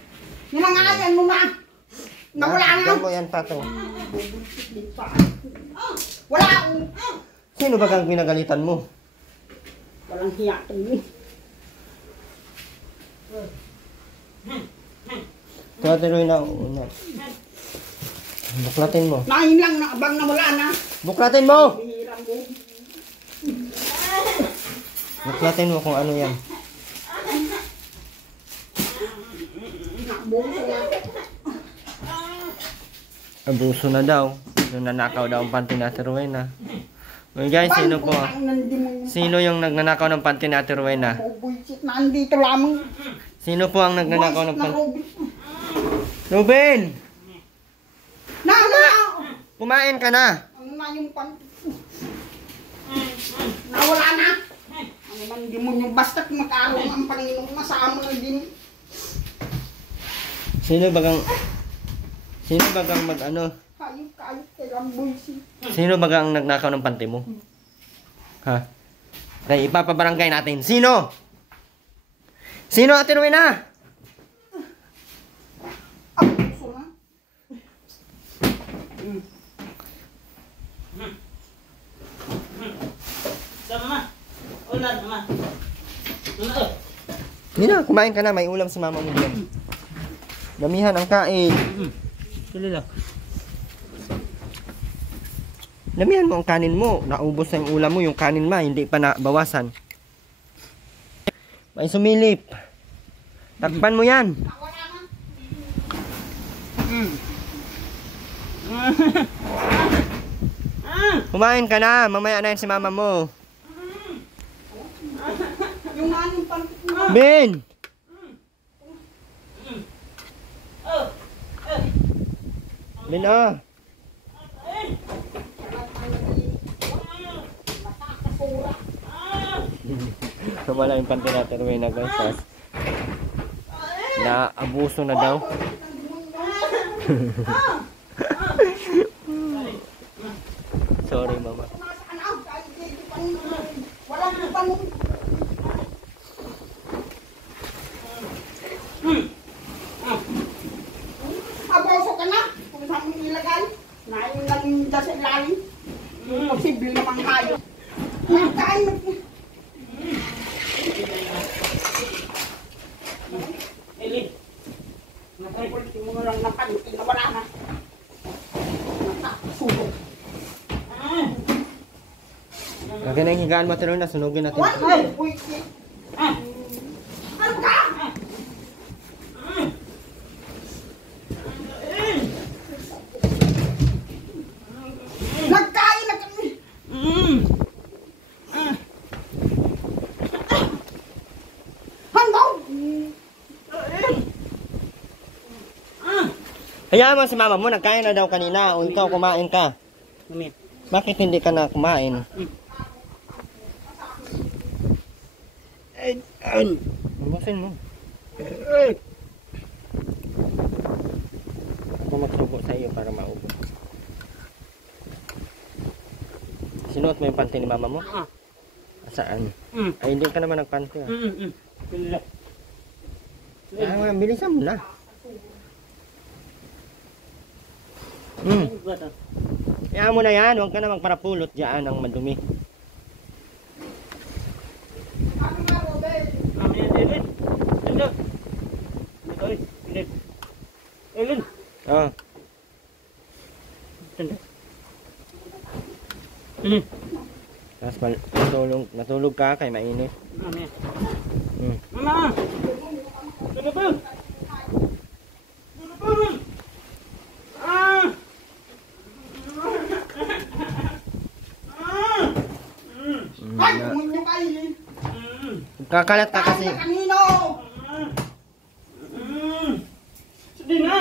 Nilangayan mo na. Nawala na. Tignan mo yan, pato. Wala akong. Sino ba kang pinagalitan mo? Walang hiya to mo. Tuloy na, una. Buklatin mo. Nain lang na abang na wala na. Buklatin mo! Hiram mo. Buklatin mo kung ano yan. Nakbuo na. Abuso na daw. Nanakaw daw ang panty na Rowena. Okay guys, sino po? Sino yung nagnanakaw ng panty na Rowena? Buisit na andito lamang. Sino po ang nagnanakaw ng Buisit na panty? Robin. Ruben! Na! Kumain ka na! Ano na yung panty? Nawala na. Ano man demonyo. Basta't magkaroon ang Panginoon masama na din. Sino bagang mag ano? Kayot kay Rambuisi. Sino bagang nagnakaw ng panty mo? Ha? Okay, ipapabarangay natin. Sino? Sino, Ate Rowena? Abuso na. Sama ma. Ulan ma. Mama oh. Hindi na, kumain ka na. May ulam si mama mo diyan. Damihan ang kain. Tuloy lang. Damihan mo ang kanin mo. Naubos na yung ulam mo. Yung kanin ma, hindi pa nabawasan. May sumilip. Takpan mo yan. Nawala na. Kumain ka na. Mamaya na yan si mama mo. Yung anong panty mo. Ben! Oh. Ben ah. Wala yung panty natin Rowena guys. Ha? Na-abuso na daw. Sorry mama. Walang panong. Abuso ka na. Kung saan mo nilagay. Nain lang yung dasa ilalim. Posible namang hayop. Nagkain. Aileen. Nakulitin mo lang ng panty na wala na. Nakasulog. Lagi na yung higaan mo Ate Rowena. Sunugin natin. What? Ay, buisit. Ano ka? Nagkain na kami. Hanggaw. Hayaan mo si mama mo. Nagkain na daw kanina. O ikaw kumain ka. Mami. Bakit hindi ka na kumain? Ubusin mo. Ako magsubo sa iyo para maubos. Sinuot mo yung panty ni mama mo? Saan? Ay, hindi ka naman nagpanty ah. Tuloy lang. Ah, bilisan mo na. Bata. Kaya mo na yan. Huwag ka na magparapulot dyan ang madumi. Aileen. Tundo. Aileen. Aileen. Oh. Tundo. Aileen. Tapos natulog ka kay mainit. Mami. Hmm. Mama. Tundo po. Tundo po. Ay, kumunyo kayo. Kakalat ka kasi. Kain na kanino. Hindi na.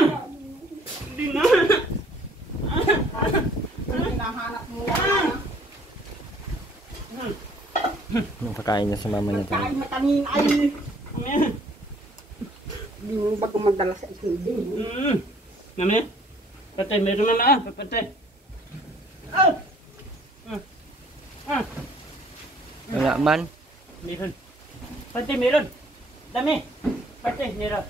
Hindi na. Hinahanap mo. Anong pagkain niya sa mama niya? Nagkain matanin ay. Mamaya. Hindi mo ba kumadala sa isilding? Mamaya. Patay, meron mama ah. Patay. Oh! Wala man. Meron. Patay, meron. Dami. Patay, meron.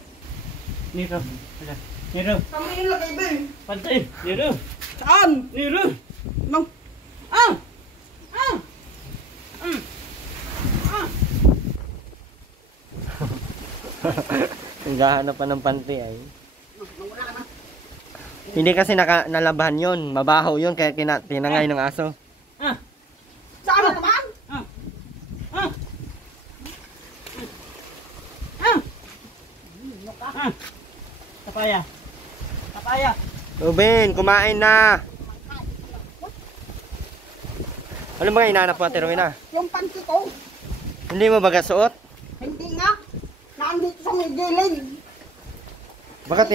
Meron. Wala. Meron. Kami yung lagay ba? Patay, meron. Saan? Meron. No. Ah! Ah! Mm. Ah! Naghahanap pa ng panty ay. Wala na. Hindi kasi nalabahan yon, mabaho yon kaya tinangay ng aso. Ah! Saan na naman? Ah! Ah! Ah! Ah! Papaya. Papaya. Ruben, kumain na. Ano ba hinahanap mo, Ate Rowena? Yung panty ko. Hindi mo ba suot? Hindi nga. Nandito sa may gilid. Baka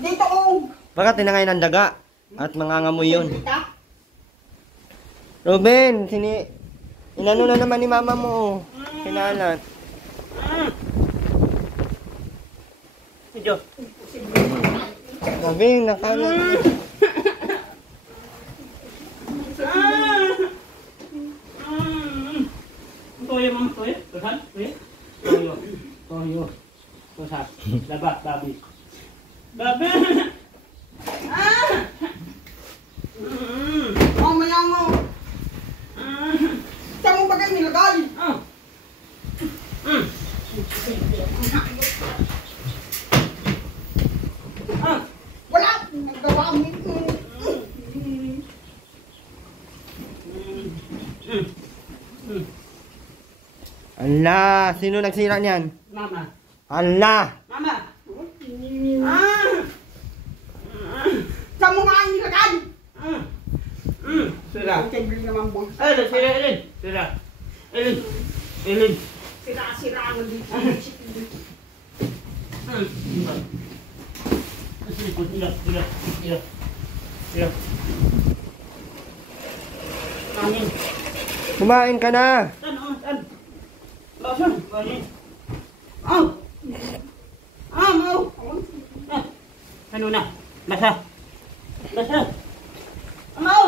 Dito oh. baka tinangay ng daga at mangangamoy yun. Dito. Ruben, inano na naman ni mama mo. Kinalat. Medyo. Ruben, nakalat. Toyo mama, toyo. Tuhan, toyo. Toyo. Toyo. Tuhan. Laba, babi. Babi! Ah! Mamaya mo. Saan mo ba kayo nilagay? Ah! Ah! Wala. Nagawa mo. Ala, sino nagsira niyan? Mama. Ala! Mama! Ah! Saan mo nga nilagay? Sira. Okay, bili naman boy. Ay, sira, Elin. Sira. Elin. Elin. Sira-sira mo dito. Angin. Kumain ka na! Tan, tan. Lasan, angin. Ah! Ah, mau. Ah. Ano na? Lasa. Lasa. Mau.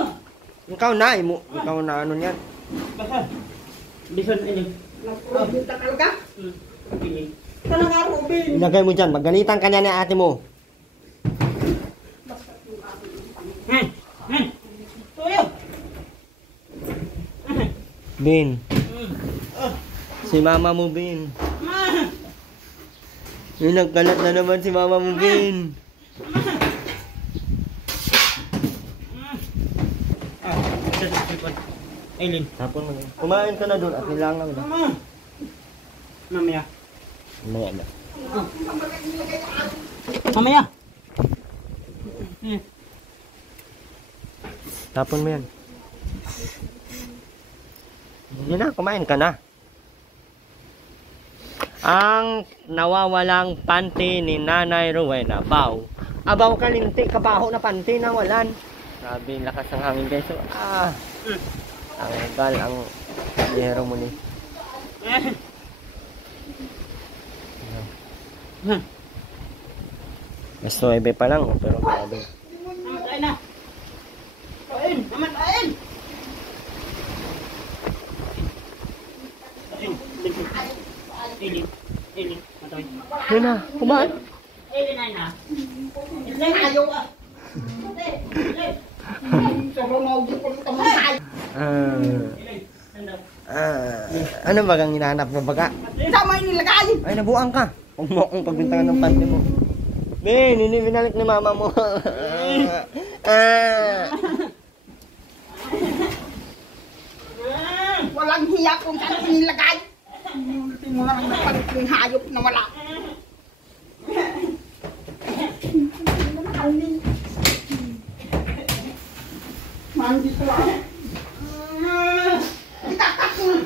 Ikaw na, ikaw na ano niyan. Lasa. Bison ini. Nag-Robin ka talaga? Ini. Sana nga Robin. Ilagay mo dyan, magalitan ka niya ni ate mo. Hen. Hen. Tuyo. Bin, Oh. si mama mo, Bin. Ma. Yung nagkalat na naman si mama mo, Bin. Ah, ito sa sipon. Eileen. Tapon mo na. Kumain ka na doon at nilangaw na. Mama. Mamaya. Mamaya na. Mamaya. Tapon mo yan. Yun na, kumain ka na. Ang nawawalang panty ni Nanay Rowena. Baw. Abaw kalinti, kabaho na panty na walan. Grabe, lakas ng hangin guys. So, ang gal, ang yero mo ni. Mas 9 pa lang, pero grabe. Mamatay na. Kain, mamatayin. Eileen. Eileen. Matay. Yun na, kumain. Eileen ay na. Eileen ayaw ah. Eileen. Sobrang maugi ko nito mga Eileen. Sandal. Ano bagang hinahanap mo baga? Saan mo nilagay? Ay, nabuang ka. Huwag mo akong pagbintangan ng panty mo. Ben, binalik ni mama mo. Walang hiya kung saan mo nilagay. Hindi mo naman napalit yung hayop na wala. Mandi ko lang. Itatak mo.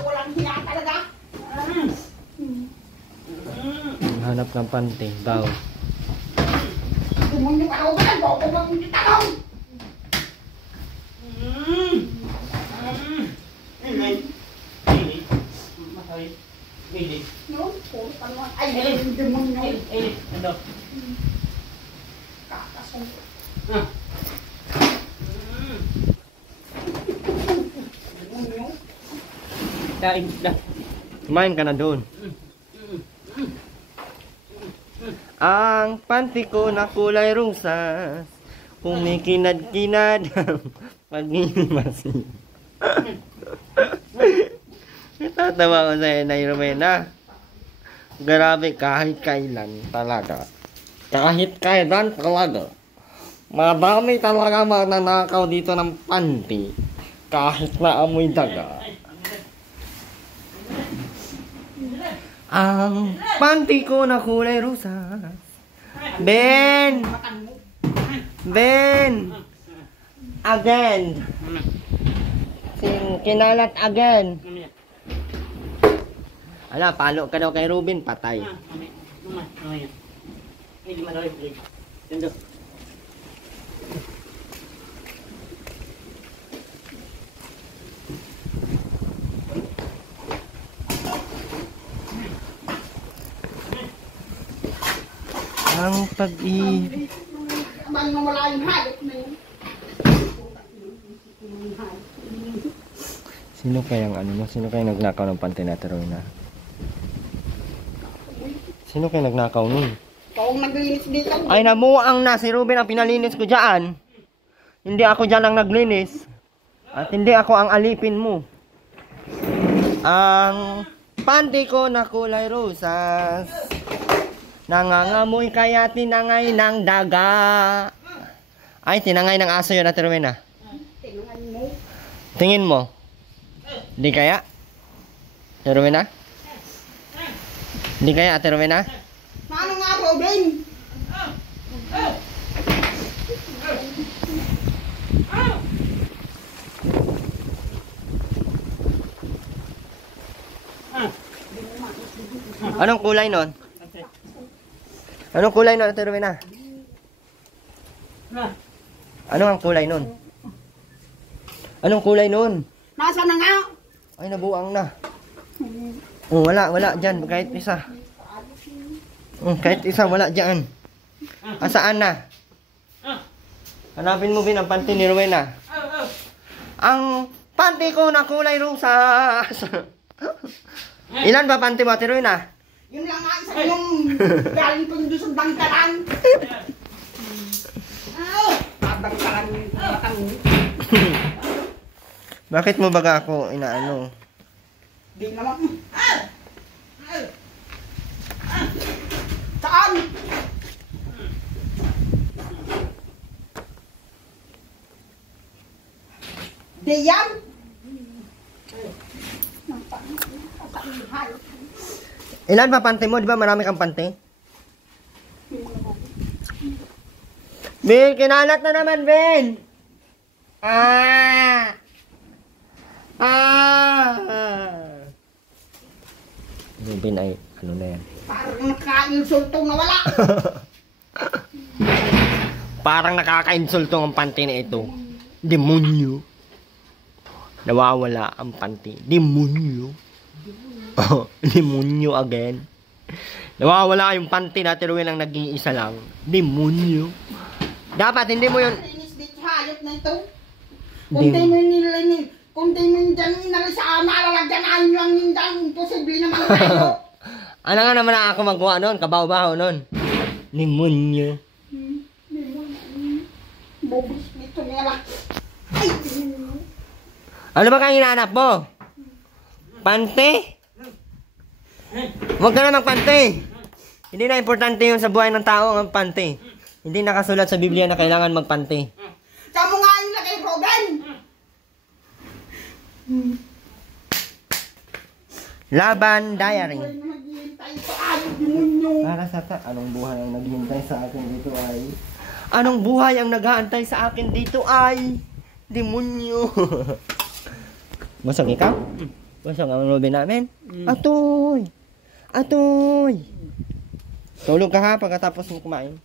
Walang hiya talaga. Hanap ng panty, daw. demonyo ka Ruben. Bobo bang tanong. Ilin. Ilin. Masawin. Ilin. No? Puro ka naman. Ay, yung demonyo. Ilin. Ando. Kakasong. Ah. Demonyo. Kain na. Kumain ka na doon. Ang panty ko na kulay rosas, kumikinad-kinad ang pagmimasi. Natatawa ko sa'yo, Nay Romena. Grabe, kahit kailan talaga. Kahit kailan talaga. Madami talaga magnanakaw dito ng panty. Kahit na amoy daga. Ang panty ko na kulay rosas. Ben! Ben! Again! Kinalat again. Ala, palo ka daw kay Ruben, patay. Ang pag-ibig. Abang nawala yung hayop na yun. Sino kayang ano mo? Sino kayang nagnakaw ng panty natin, Rowena? Sino kayang nagnakaw nun? Ikaw ang naglinis dito. Ay, namuang na si Ruben ang pinalinis ko dyan. Hindi ako dyan ang naglinis. At hindi ako ang alipin mo. Ang panty ko na kulay rosas. Nangangamoy kaya tinangay ng daga. Ay, tinangay ng aso yun, Ate Rowena. Tinangan mo. Tingin mo? Di kaya? Ate Rowena? Di kaya, Ate Rowena? Paano nga, Robin? Anong kulay nun? Anong kulay nun, Ate Rowena? Ano ang kulay nun? Anong kulay nun? Nasaan na nga? Ay, nabuang na. Oh, wala dyan. Kahit isa. Kahit isa, wala dyan. Asaan na? Hanapin mo bin ang panty ni Rowena. Ang panty ko na kulay rosas. Ilan ba panty mo, Ate Rowena? Yun lang nga isa yung galing ko doon sa bangkaran. Bangkaran yung batang. Bakit mo baga ako inaano? Di naman. Saan? Di yan? Ilan ba panty mo? Di ba marami kang panty? Ben, kinalat na naman, Ben! Ben ay, ano na yan? Parang nakaka-insultong nawala. Parang nakaka-insulto ang panty na ito. Demonyo. Nawawala ang panty. Demonyo. Oh, demonyo again. Nawawala yung panty natin Ruel ang nag-iisa lang. Demonyo. Dapat hindi mo yun. Linis dito hayop na ito. Kunti mo yung nilinis. Kunti mo yung dyan inalis sa malalagyan ayun lang yung dyan. Imposible naman tayo. Ano nga naman ako magawa nun? Kabaw-baw nun. Demonyo. Bobos dito nila. Ay, demonyo. Ano ba kang hinahanap mo? Pante? Huwag ka na magpante. Hindi na importante yun sa buhay ng tao ang pante. Hindi nakasulat sa Biblia na kailangan magpante. Saan mo nga yung lagay, Robin? Laban Diary. Ay, naghihintay ito. Ay, demonyo. Para sa anong buhay ang naghihintay sa akin dito ay... Anong buhay ang nag-aantay sa akin dito ay... Demonyo. Busog ikaw? Busog ang Robin namin? Atoy! Atoy! Tulog ka ha pagkatapos mo kumain.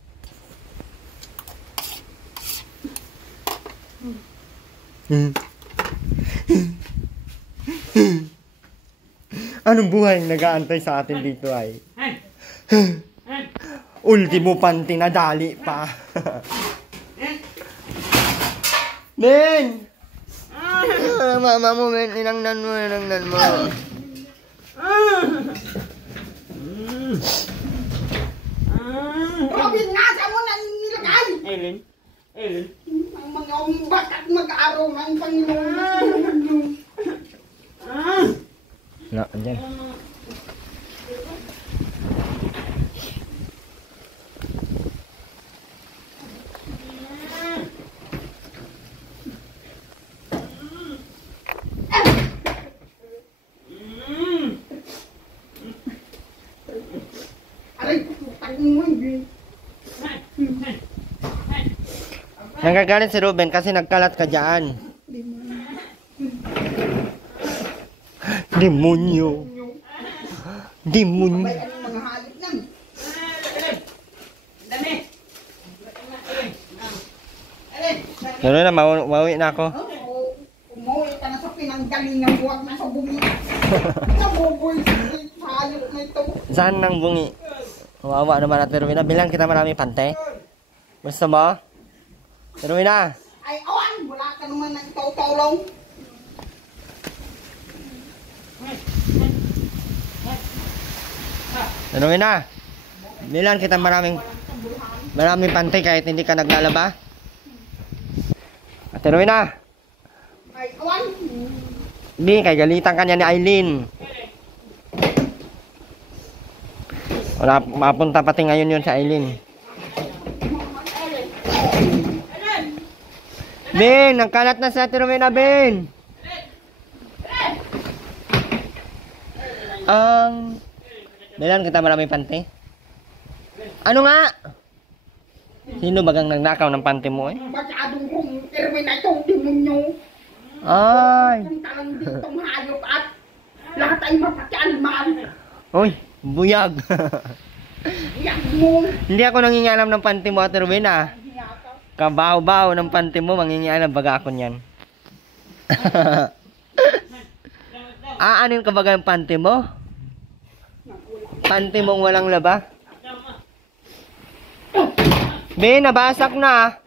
Anong buhay nag-aantay sa atin dito ay? Ultimo panty na dali pa. Ben! Mama mo, Ben. Inangnan mo. Robin, nasa mo na nilagay? Aileen. Ang mga umbat at mag-araw ng Panginoon. Na, andyan. Aray, tagin mo yun. Nagagalit si Ruben kasi nagkalat ka dyan. Demonyo. Demonyo. May anong mga halit nan. Dami. Pero na, mauwi na ako. Umuwi ka na sa pinanggalingan, huwag na sa bumi. Nabuboy sa hayop na ito. Saan nang bungi? Wawa naman natin, Ruben. Bilang kita marami pante. Gusto mo? Ruben na. Ay, awan, wala ka naman ng taw-tawlaw. Ruben na. Bilang kita maraming pante kahit hindi ka naglalaba. Ate Ruben na. Ay, awan. Hindi, kay galitan ka niya ni Aileen. Wala, mapunta pati ngayon yun sa Aileen. Ben, nagkalat na sa Ate Rowena, Ben. Bilan kita maraming pante? Ano nga? Sino bagang nagnakaw ng pante mo eh? Masyadong kong Erwin na itong demonyo. Ay! Kung talang ditong hayop at lahat ay mapakialman. Uy, buyag. Yan mo. Hindi ako nangingialam ng pante mo, Ate Rowena. Kabaw-baw ng pante mo, mangingialam baga ako niyan. Aanin ka baga yung pante mo? Pante mong walang laba? Ben, nabasak na.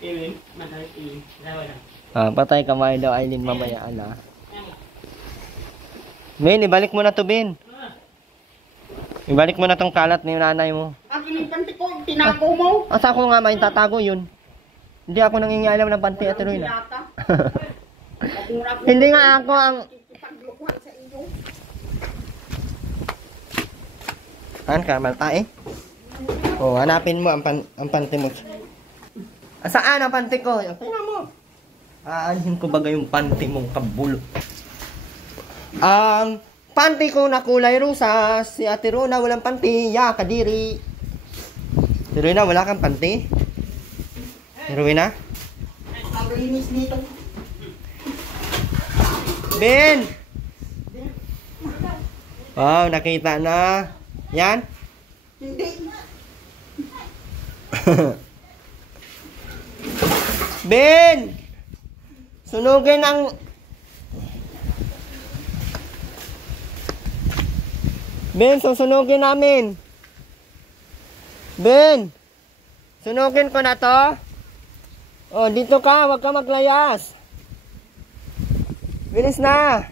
Aileen, madalas Aileen. Dalawa lang. Patay kamay daw, Aileen, mamaya, ala. Ben, ibalik mo na to, Ben. Ibalik mo na tong kalat ni nanay mo. Ang kinipanti ko, tinago mo. Asa ko nga may tatago yun? Hindi ako nangingialam ng panty, Ate Rowena. Yata. Hindi nga ako ang... Paglukuhan sa iyo. Saan ka, malta eh? O, hanapin mo ang panty mo. Saan ang panty ko? Tingnan mo. Aanhin ko bagay yung panty mong kabulo. Ang panty ko na kulay rusas. Si Ate Rona walang panty. Ya, kadiri. Ate Rona, wala kang panty? Ate Rona? Ang linis dito. Ben! Wow, nakita na. Yan? Hindi. Ben! Sunugin ang... Ben, susunugin namin. Ben! Sunugin ko na to. Oh, dito ka. Huwag ka maglayas. Bilis na.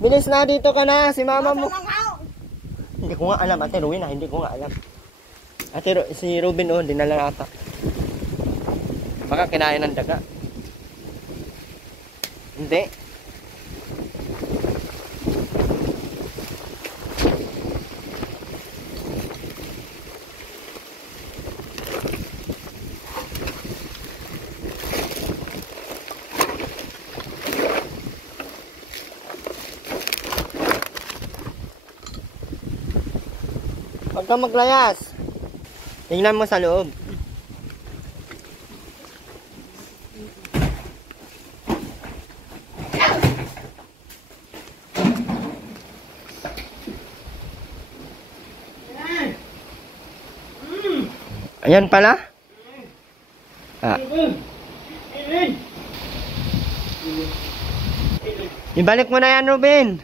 Bilis na, dito ka na. Si mama mo. Hindi ko nga alam, Ate Rowena. Hindi ko nga alam. Si Ruben, oh, dinala ata. Baka kinain ng daga. Hindi. Huwag kang maglayas. Tingnan mo sa loob. Ayan pala. Ah. Ibalik mo na yan, Ruben.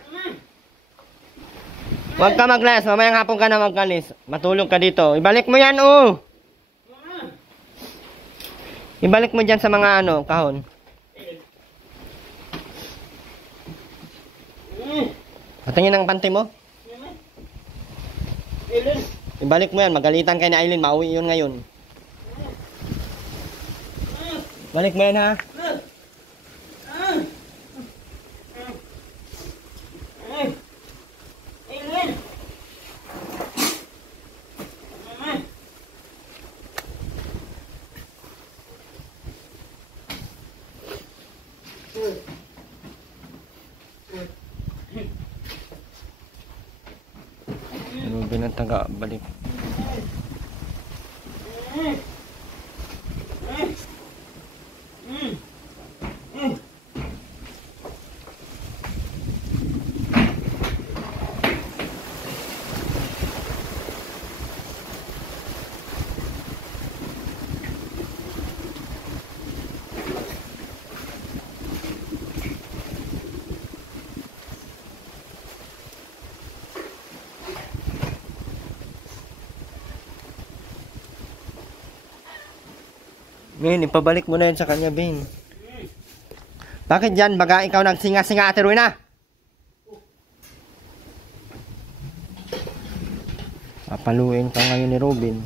Huwag ka maglayas. Mamayang hapon ka na magkalis. Matulog ka dito. Ibalik mo yan, oh. Ibalik mo dyan sa mga ano, kahon. Patingin ang panty mo. Ibalik mo yan. Magalitan kay na Aileen. Mauwi yun ngayon. Balik mo yan, ha? Ruben ang taga balik. Ben, ipabalik mo na yun sa kanya, Ben. Bakit dyan? Baga ikaw nagsinga-singa, Ate Rowena? Papaluin ka ngayon ni Robin.